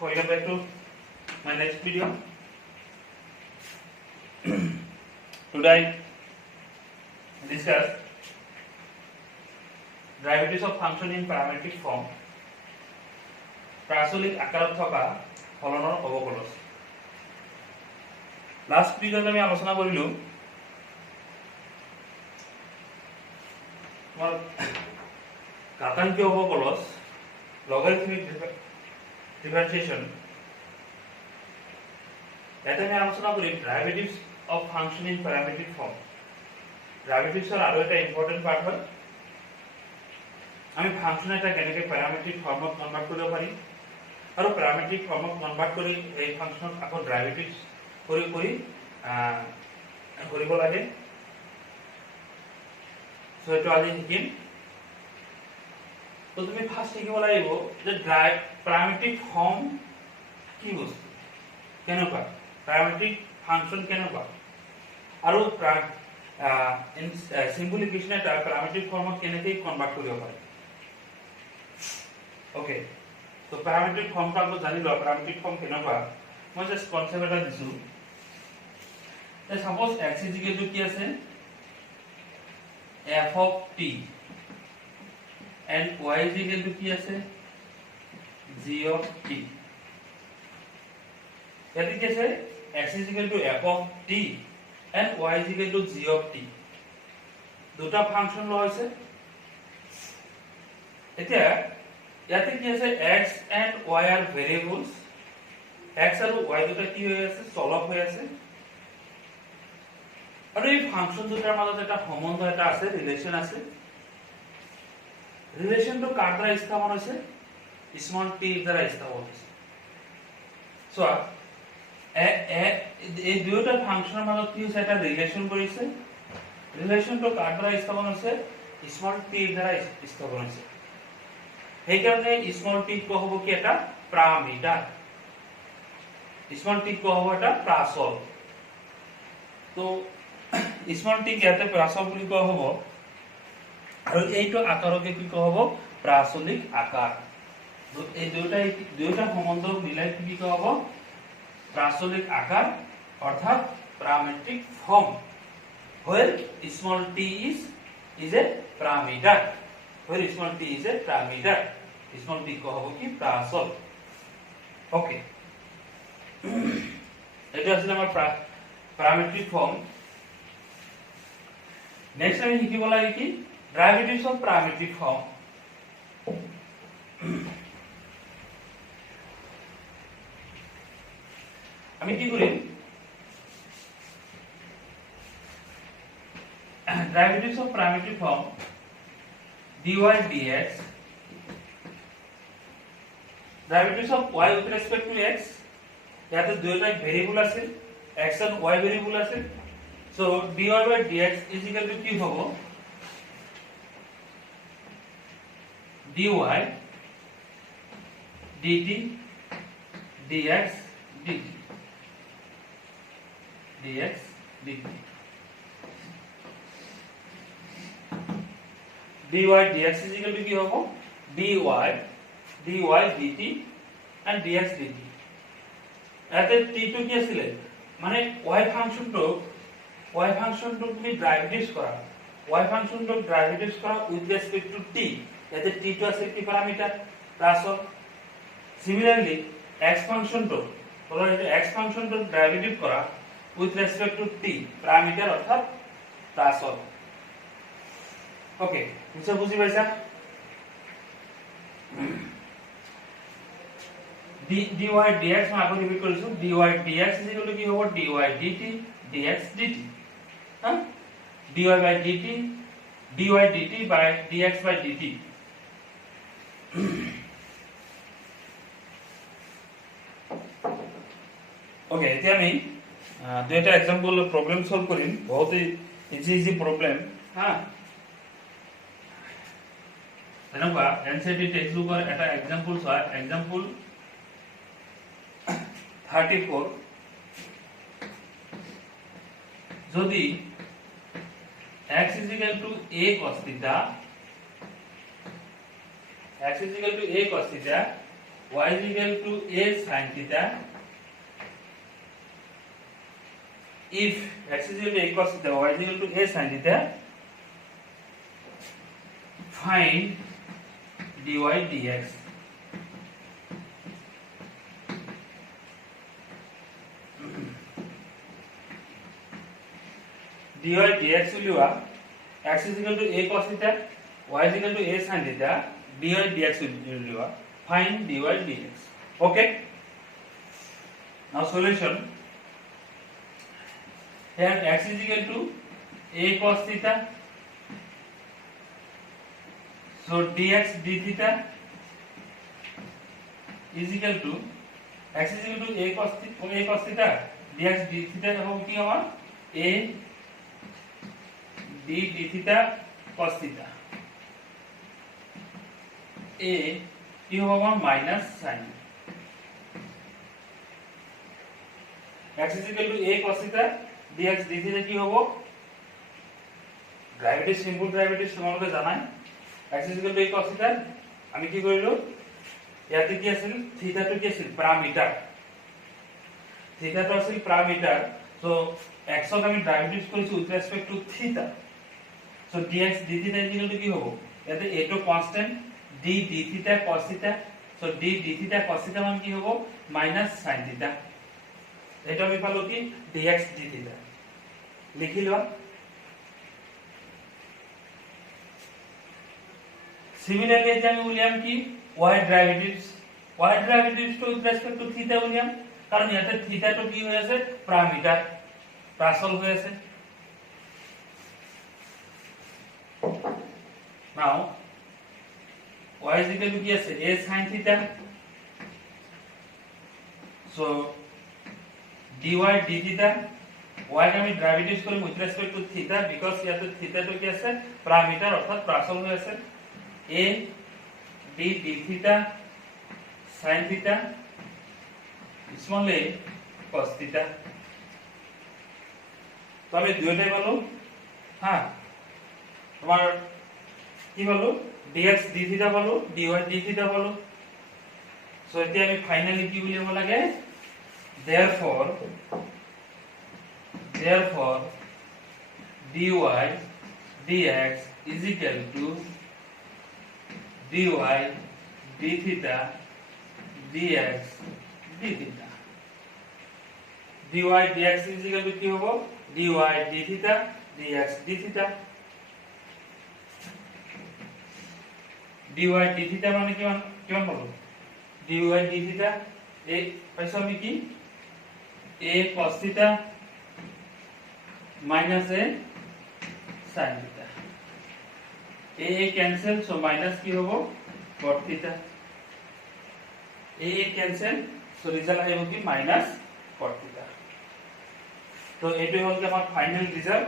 Welcome back to my next video. Today I discuss derivatives of function in parametric form. प्राचलिक आकाৰত থকা ফলনৰ অবকলজ। Last ভিডিওত আমি আলোচনা কৰিলো তোমাৰ ঘাতাংকীয় অবকলজ logarithmic differentiation এটা আমি আলোচনা করি derivatives of function in parametric form derivatives এর আরো একটা ইম্পর্টেন্ট পার্ট হয় আমি ফাংশন এটা কেনেকৈ প্যারামেট্রিক ফর্মত কনভার্ট কৰিব পারি আৰু প্যারামেট্রিক ফর্মত কনভার্ট কৰি এই ফাংশন আকৌ derivatives কৰি কৰিব লাগে সো এটা আজি শিকিম তো তুমি ফার্স্ট শিকিব লাগিব যে প্যারামেট্রিক ফর্ম কি বস্তু কেনেকুৱা প্যারামেট্রিক ফাংশন কেনেকুৱা আৰু সিম্পল ইকুয়েশন এটা প্যারামেট্রিক ফর্মত কেনেকৈ কনভার্ট কৰিব পাৰি ওকে তো প্যারামেট্রিক ফর্মটা আমি জানি ল প্যারামেট্রিক ফর্ম কেনেকুৱা মই জাস্ট কনসেপ্ট এটা দিছো তে সাপোজ x কি আছে f of t and y is equal to কি আছে g of t এটি কি আছে x is equal to f of t and y is equal to g of t দুটা ফাংশন ল হৈছে এতিয়া ইয়াতে কি আছে x and y are variables x আৰু y দুটা কি হৈ আছে চলক হৈ আছে আৰু এই ফাংশন দুটাৰ মাজত এটা সম্বন্ধ এটা আছে ৰিলেশন আছে রিলেশন তো কার দ্বারা স্থাপন হয়েছে স্মল t দ্বারা স্থাপন হয়েছে সো এই দুইটা ফাংশনের মাজত কি হইছে এটা রিলেশন কৰিছে রিলেশন তো কার দ্বারা স্থাপন হয়েছে স্মল t দ্বারা স্থাপন হয়েছে এই কারণে স্মল t কো হবো কি এটা প্যারামিটার স্মল t কো হবো এটা প্রাচল তো স্মল t ইয়াতে প্রাচল বুলি কোৱা হবো আৰু এইটো আকাৰকে কি কোৱা হ'ব প্ৰাচলিক আকাৰ তো এই দুইটা সম্বন্ধ মিলাই কি কোৱা হ'ব প্ৰাচলিক আকাৰ অৰ্থাৎ parametric form where small t is a parameter where small t is a parameter small t কোৱা হ'ব কি প্ৰাচল ওকে এটা আছিল আমাৰ প্যারামেট্রিক ফর্ম নেক্সট আমি শিকিব লাগে কি derivatives of parametric form আমি কি করি derivatives of parametric form dy dx derivatives of y with respect to x ইয়াতে দুইটা ভেরিয়েবল আছে x and y ভেরিয়েবল আছে so dy by dx is equal to কি হ'ব dy dt dx dt dx dt dy dx is equal to কি হ'ব dy dt and dx dt এতে t টো কি আছিল মানে y ফাংশনটো তুমি ডেরিভেটিভস কৰা y ফাংশনটো ডেরিভেটিভস কৰা উইথ রেসপেক্ট টু t এতে t টো আছে কি প্যারামিটার প্লাস সিমিলারলি x ফাংশনটো বলো এটা x ফাংশনটো ডেরিভেটিভ করা with respect to t parameter অর্থাৎ প্লাস ওকে নিশ্চয় বুঝি পাইছা dy dx মই আগত ৰিপিট কৰিছো dy dx কি হ'ব dy dt dx dt হ্যাঁ dy by dt by dx by dt ওকে এতিয়া আমি দুইটা एग्जांपल प्रॉब्लम सॉल्व কৰিম বহুত ইজি प्रॉब्लम হ্যাঁ এনেকুৱা এনসিটি টেক্সট বুকৰ এটা एग्जांपल হয় एग्जांपल 34 যদি x is equal to a cos theta x is equal to a cos theta y is equal to a sin theta if x is equal to a cos theta, y is equal to a sin theta, find dy dx. dy dx उलिवा x is equal to a cos theta, y is equal to a sin theta, dy dx उलिवा find dy dx. Okay, now solution. Here x is equal to a cos theta, so dx d theta is equal to x is equal to a cos theta dx d theta होगा कि हमारा a d theta cos theta a কি होगा minus sin x is equal to a cos theta dx d theta কি হবে gravity simple gravity তোমালোকে জানাই x is equal to a cos theta আমি কি কৰিলো ইয়াতে কি আছিল থিটাটো কি আছিল প্যাৰামিটাৰ থিটাটো আছিল প্যাৰামিটাৰ সো x ক আমি ডেৰিভেটিভ কৰিছো with respect to theta so dx d theta is equal to কি হ'ব ইয়াতে a to constant d d theta cos theta so d d theta cos theta মান কি হ'ব মাইনাস sin theta এটা আমি পালো কি dx d theta লিখি লোৱা Similarly, আমি উলিয়াম কি y derivatives to with respect to theta উলিয়াম কারণ ইয়াতে থিটা তো কি হৈ আছে প্যারামিটার প্রাচল হৈ আছে now y is equal to কি আছে a sin theta so dy d theta y কে আমি derivatives Karim with respect to theta because ইয়াতে theta তো কি আছে প্যারামিটার অর্থাৎ প্রাচল হৈ আছে a d d theta sin theta small a cos theta তো আমি দুইটাই পালো হ্যাঁ তোমার কি পালো dx d theta পালো dy d theta পালো সো এতিয়া আমি ফাইনালি কি উলিয়াব লাগে therefore dy dx is equal to dy d theta dx d theta dy dx is equal to কি হবে dy d theta dx d theta dy d theta মানে কিমান পাবো dy d theta এই পাইছো আমি কি a cos theta minus a sin theta a cancel so minus কি হবো cot theta a cancel so result আহিব কি minus cot theta তো এটো হল কি আমার ফাইনাল রিজাল্ট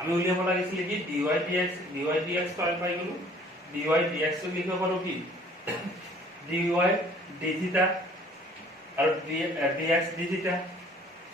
আমি উলিয়াব লাগিছিল কি dy dx তো আমি পাই গলো dy dx তো লিখিব পাৰো কি dy d theta আৰু dx d theta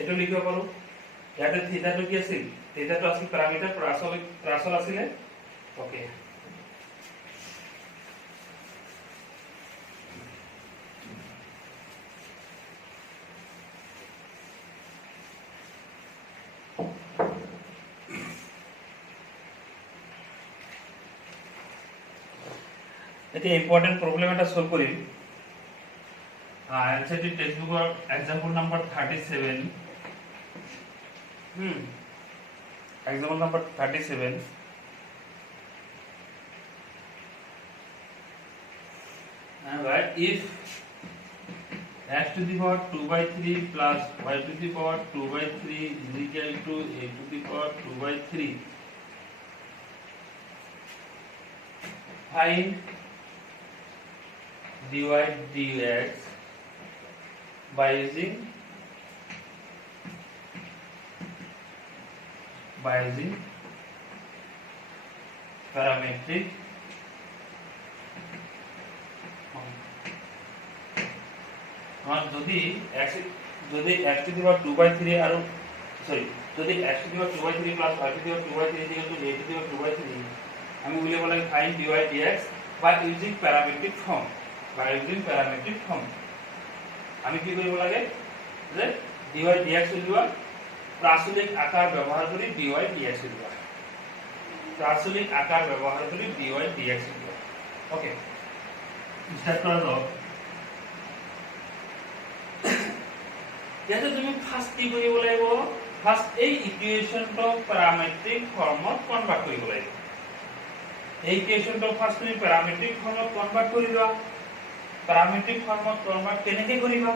এটো লিখিব পাৰো ইয়াতে থিটা তো কি আছিল থিটা তো আছিল প্যারামিটার প্রাচল আছিল ওকে এটা ইম্পর্টেন্ট প্রবলেম এটা সলভ করি NCT text book example number 37 example number 37 and write if x to the power 2 by 3 plus y to the power 2 by 3 is equal to a to the power 2 by 3 find dy dx by using parametric আর যদি x to the power 2 by 3 আর sorry যদি x to the power 2 by 3 plus y to the power 2 by 3 equal to a to the power 2 by 3 আমি উলিয়াব লাগে find dy dx by using parametric form by using parametric form আমি কি কৰিব লাগে যে dy dx উলিওৱা প্ৰাচলিক আকাৰ ব্যৱহাৰ কৰি dy dx উলিওৱা প্ৰাচলিক আকাৰ ব্যৱহাৰ কৰি dy dx উলিওৱা ওকে স্টার্ট কৰা যাওক ইয়াতে তুমি ফার্স্ট কি কৰিব লাগিব ফার্স্ট এই ইকুয়েশনটো প্যাৰামেট্ৰিক ফৰ্মত কনভাৰ্ট কৰিব লাগিব এই ইকুয়েশনটো ফার্স্ট তুমি প্যাৰামেট্ৰিক ফৰ্মত কনভাৰ্ট কৰি লোৱা প্যাৰামেট্ৰিক ফৰ্মত কনভাৰ্ট কেনেকৈ কৰিবা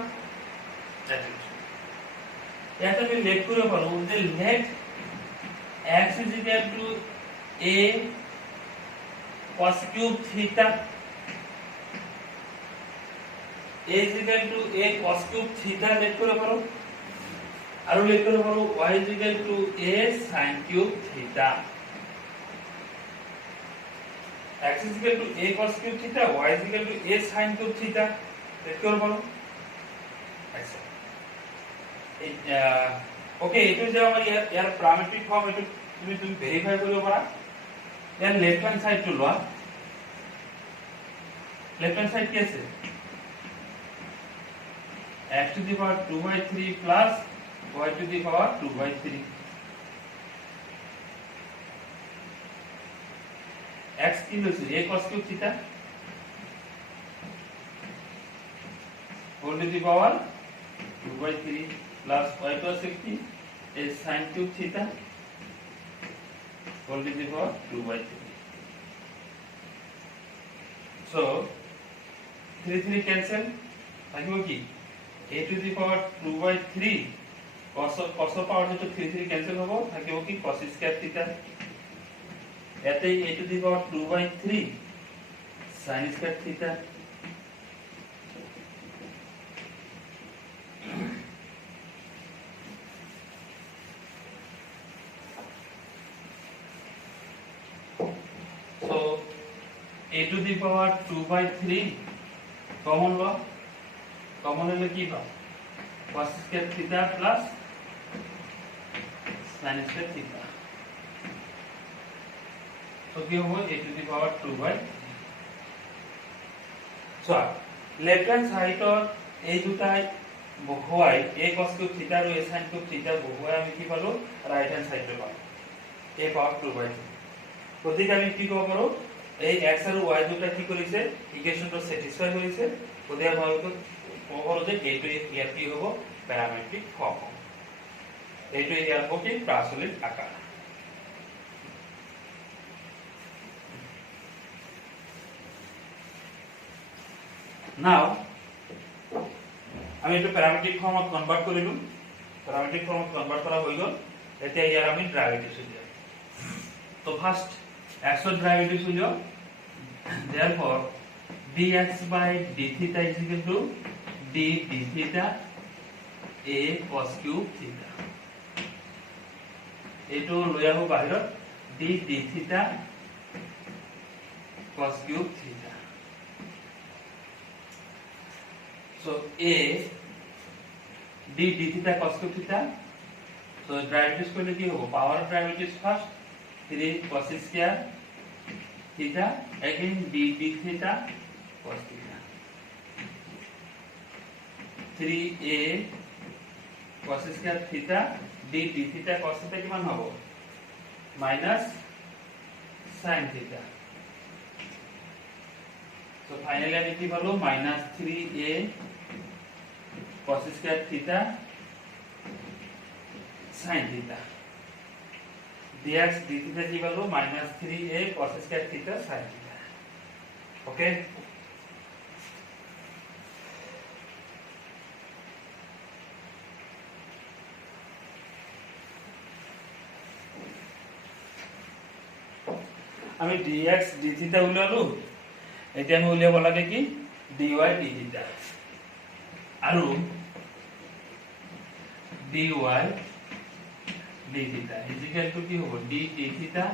ইয়াতে আমি লেট কৰিব পাৰো যে late x is equal to a cos cube theta a is equal to a cos cube theta let কৰিব পাৰো আৰু লেট কৰিব পাৰো y is equal to a sin cube theta x is equal to a cos cube theta y is equal to a sin cube theta let কৰিব পাৰো আচ্ছা ওকে এটো যে আমাৰ ইয়াৰ প্যাৰামেট্ৰিক ফৰ্ম এটো তুমি ভেৰিফাই কৰিব পাৰা ইয়াৰ লেফট হ্যান্ড সাইডটো লোৱা লেফট হ্যান্ড সাইড কি আছে x to the power 2/3 plus y to the power 2/3 x কি লৈছে a cos cube theta whole to the power 2/3 plus y to the 60 is sin cube theta whole to the power 2/3 so 3 cancel থাকিব কি a to the power 2/3 cos power to 3 cancel হবো থাকিব কি cos square theta এতে a to the power 2/3 sin square theta so a to the power 2/3 common law common হলে কি পাবো cos square theta plus sin square theta so কি হবে a to the power 2/3 so left hand side এই দুটাই বহুৱাই a cos cube theta আৰু a sin cube theta বহুৱাই আমি কি পালো রাইট হ্যান্ড সাইডে পালো a power 2/3 গতিকে আমি কি কৰিব পাৰো এই x আৰু y দুটা কি কৰিছে ইকুয়েশনটো স্যাটিসফাই কৰিছে গতিকে আমি ক'ব যে এইটো ইয়াৰ কি হ'ব প্যাৰামেট্ৰিক ফৰ্ম এইটো ইয়াৰ হ'ব কি প্ৰাচলিক আকাৰ নাও আমি এইটো প্যাৰামেট্ৰিক ফৰ্মত কনভাৰ্ট কৰিলো প্যাৰামেট্ৰিক ফৰ্মত কনভাৰ্ট কৰা হৈ গ'ল এতিয়া ইয়াৰ আমি ডেৰিভেটিভ উলিয়াম তো ফার্স্ট x ৰ ডেরিভেটিভ উলিয়াও therefore dx by d theta is equal to d theta a cos cube theta এটো লৈ আহো বাহিৰত d theta cos cube theta so a d theta cos cube theta so derivative করলে কি হবে পাওয়ার derivative first 3 cos square theta again d theta cos theta 3a cos square theta d theta cos theta কিমান হবে minus sin theta so finally আমি কি পাবো minus 3a cos square theta sin theta dx d theta কি পাবো minus 3a cos square theta sin theta ওকে আমি dx d theta উলিয়ালো এতিয়া আমি উলিয়াব লাগে কি dy d theta আৰু dy d theta is equal to কি হবে d theta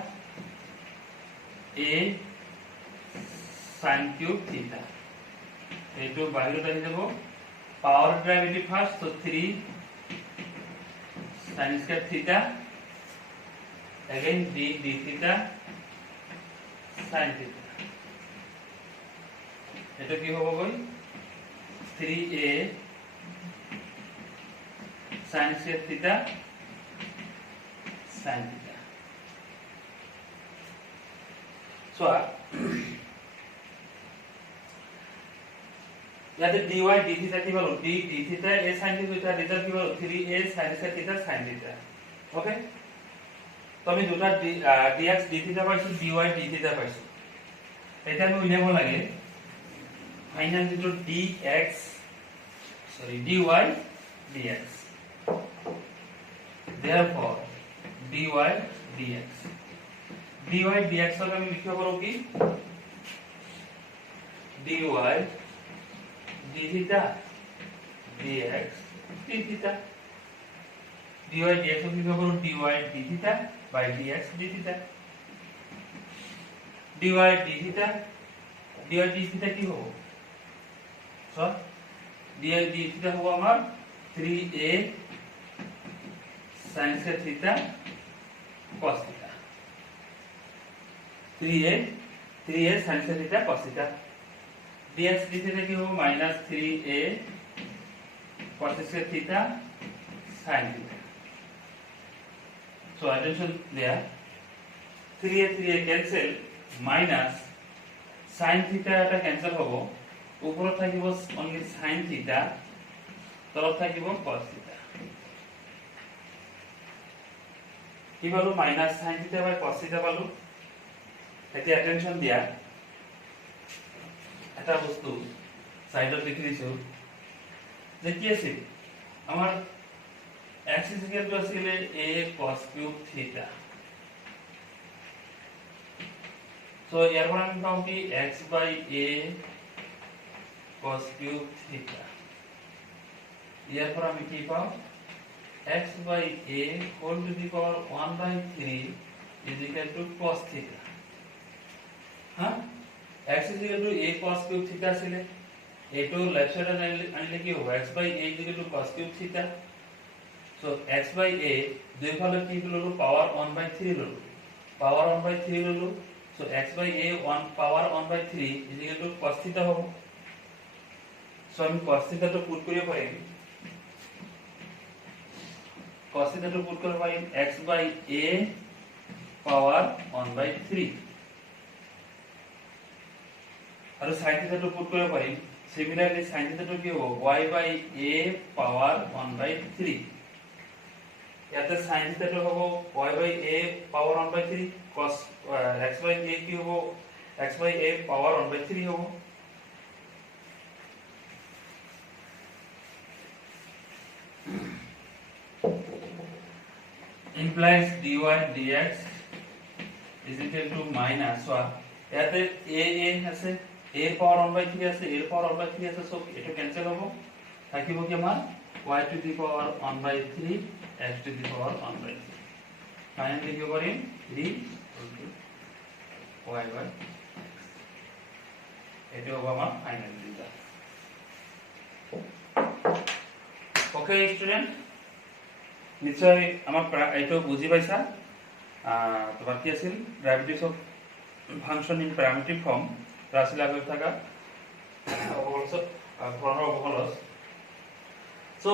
a sin cube theta এইটো বাহিৰত আহি যাব পাওয়ার ডেরিভেটিভ ফার্স্ট তো 3 sin square theta again d theta sin theta এটা কি হবে বই 3a sin square theta sin theta so याते dy d theta কি হলো d theta a sin theta result কি হলো 3a sin square theta sin theta ওকে তো আমি দুটা dx d theta পাইছো dy d theta পাইছো এটা আমি উলিয়াব লাগে ফাইনাল যেটো dx sorry dy dx therefore dy dx dy dx হলে আমি লিখতে পারবো কি dy d theta dx d theta dy dx হলে লিখতে পারবো dy d theta by dx d theta dy d theta dy d theta কি হবে সর dy d theta হবে আমার 3a sin square theta cos theta 3a sin square theta cos theta dx d theta কি হবে minus 3a cos square theta sin theta so attention there 3a cancel minus sin theta এটা cancel হবো উপরে থাকিব only sin theta তলত থাকিব cos theta কি পালো minus sin theta by cos theta পালো এতিয়া অ্যাটেনশন দিয়া এটা বস্তু সাইডত লিখি দিছো যে কি আছে আমার x ইকুয়াল টু আছে a cos cube theta so এরপর আমি পাবো কি x by a cos cube theta এরপর আমি কি পাবো x by a whole to the power 1 by 3 is equal to cos theta हाँ x is equal to a cos cube theta আসলে a to left side আনলে কি হবে x by a is equal to cos cube theta so x by a দুই ফালে কি হলো পাওয়ার 1 by 3 হলো পাওয়ার 1 by 3 হলো so x by a 1 power 1 by 3 is equal to cos theta হবে so আমি cos theta তো পুট করে পাই cos theta to put করে পাই x by a power 1 by 3 R sin theta to put করে পাই similarly sin theta to কি হবে y by a power 1 by 3 ইয়াতে sin theta to হবে y by a power 1 by 3 cos x by a কি হবে x by a power 1 by 3 হবে implies dy dx is equal to minus so ইয়াতে a আছে a power 1 by 3 আছে a power 1 by 3 আছে so এটা cancel হবে থাকিব কি আমার y to the power 1 by 3 x to the power 1 by 3 finally কি করি 3 y by এটা হবে আমার ফাইনাল রেজাল্ট ওকে স্টুডেন্ট নিশ্চয় আমার এইটো বুঝি পাইছা তো বাকি আছিল derivatives of function in parametric form রাশি লাগবে থাকা অলসো ফর্মৰ অবহলস সো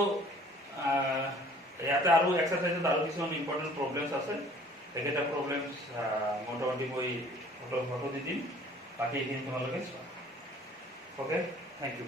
ইয়াতে আৰু এক্সারসাইজত আৰু কিছুমান ইম্পৰ্টেন্ট প্ৰবলেমছ আছে একেটা প্ৰবলেমছ মোটামুটি মই ফটো দি দিম বাকি এইখিনি তোমালোকে চোৱা ওকে থ্যাংক ইউ